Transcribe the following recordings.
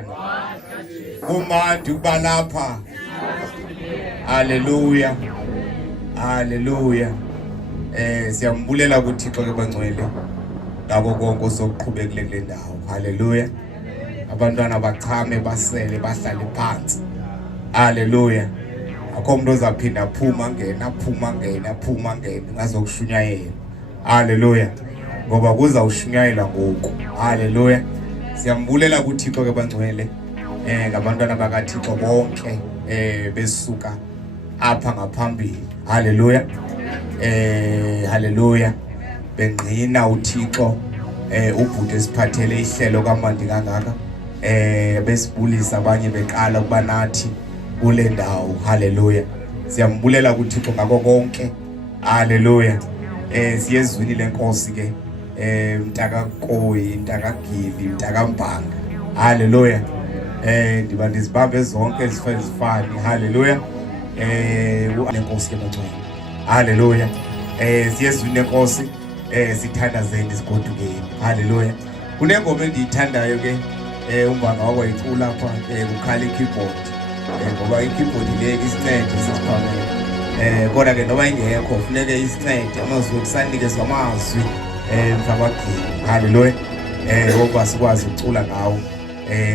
kanjani kumandi kubalapha. Haleluya, haleluya. Siyambulela kuThixo ke bangcwele ngabo konke osoqhubekile kule ndawo. Haleluya. Abantwana bachame basele bahlale phansi. Haleluya. Akho umuntu ozaphinda aphuma ngena ngazokushunyayela. Haleluya. Ngoba kuzawushunyayela ngoku. Haleluya. Siyambulela kuThixo ke bangcwele ngabantwana bakaThixo bonke besuka apha ngaphambili. Haleluya. Haleluya. Bengqina uThixo ubhuti esiphathele ihlelo kamandi kangaka. Besibulisa abanye beqala ukuba nathi kule ndawo. Haleluya. Siyambulela kuThixo ngako konke. Haleluya. Siyezwini lenkosi ke Mtaka Koyi, Mtaka Gili, Mtaka Mpanga. Haleluya. Ndiba ndizibambe zonke ezifani. Haleluya. Lenkosi ke bangcwele. Haleluya. Siyezwini lenkosi. Sithandazeni sigodukeni. Haleluya. Kunengoma endiyithandayo ke umbanga wakwayicula apha kukhala ikeyboard. Ngoba ikeyboard le isincede sisiphamele. Kodwa ke noba ingekho kufuneke isincede amazwi kusanikeza amazwi mfabagili. Haleluya. Ngoba sikwazi ukucula ngawo.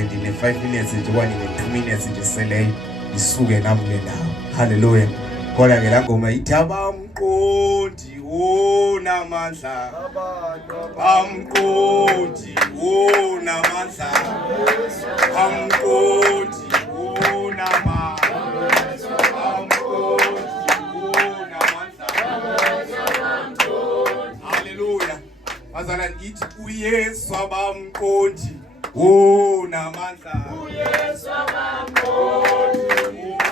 Ndine 5 minutes nje kwani ne 2 minutes nje seleyo isuke nami le ndawo. Haleluya. Kodwa ke la ngoma ithi abamqondi unamandla, bamqondi unamandla, bamqondi unamandla, bamqondi unamandla. Haleluya. Bazala ngithi uYesu abamqondi unamandla, uYesu abamqondi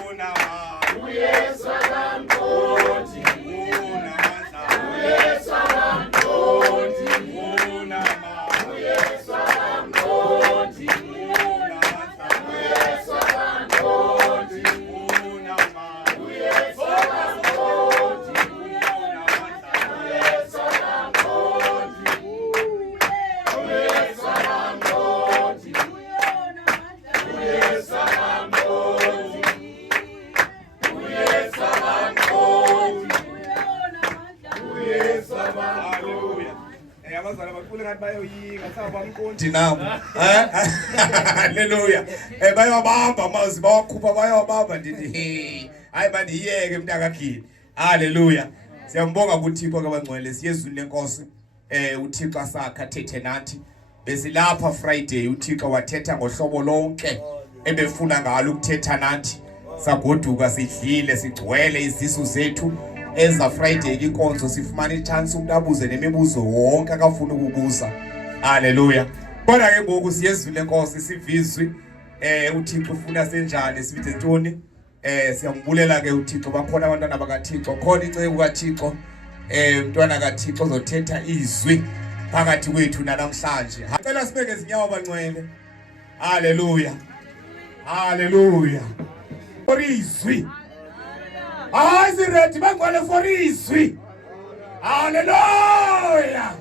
unamandla, uYesu abamqondi unamandla, uYesu abamqondi unamandla, uYesu abamqondi unamandla, uYesu abamqondi unamandla, uYesu abamqondi unamandla, uYesu abamqondi, uYesu abamqondi, uYesu abazali baqule ngathi bayoyinga sabamqondi nabo. Haleluya. Bayobamba amazwi bawakhupha bayobamba ndithi hayi bandiyeke Mntakagili. Haleluya. Siyambonga kuThixo ke bangcwele siyezwini lenkosi. uThixo asakha thethe nathi besilapha Friday uThixo wathetha ngohlobo lonke ebefuna ngalo ukuthetha nathi. Sagoduka sidlile sigcwele izisu zethu. Eza Friday inkonzo sifumana ichance umuntu abuze nemibuzo wonke akafuna ukubuza. Haleluya. Kodwa ke ngoku siyezwile lenkosi sivizwi uThixo ufuna senjani sibithe ntoni. Siyambulela ke uThixo bakhona abantwana bakaThixo khona icebo kaThixo mntwana kaThixo ozothetha izwi phakathi kwethu namhlanje. Acela sibeke izinyawo bangcwele. Haleluya. Haleluya. For izwi. Is it ready? Bangwele for izwi. Hallelujah.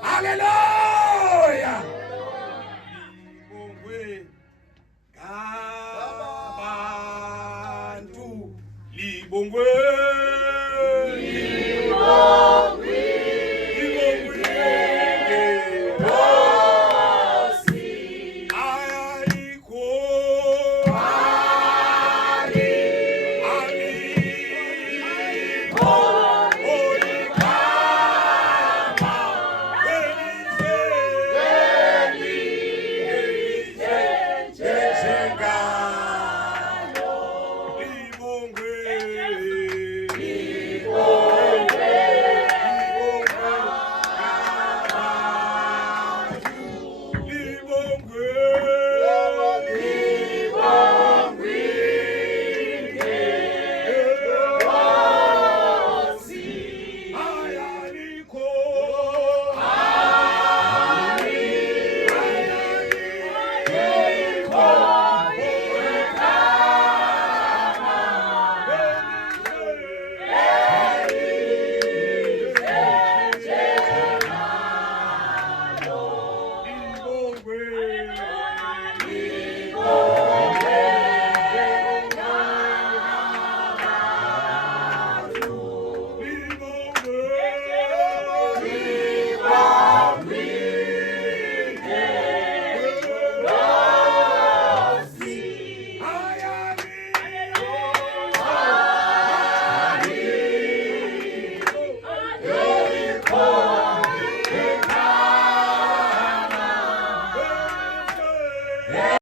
Hallelujah.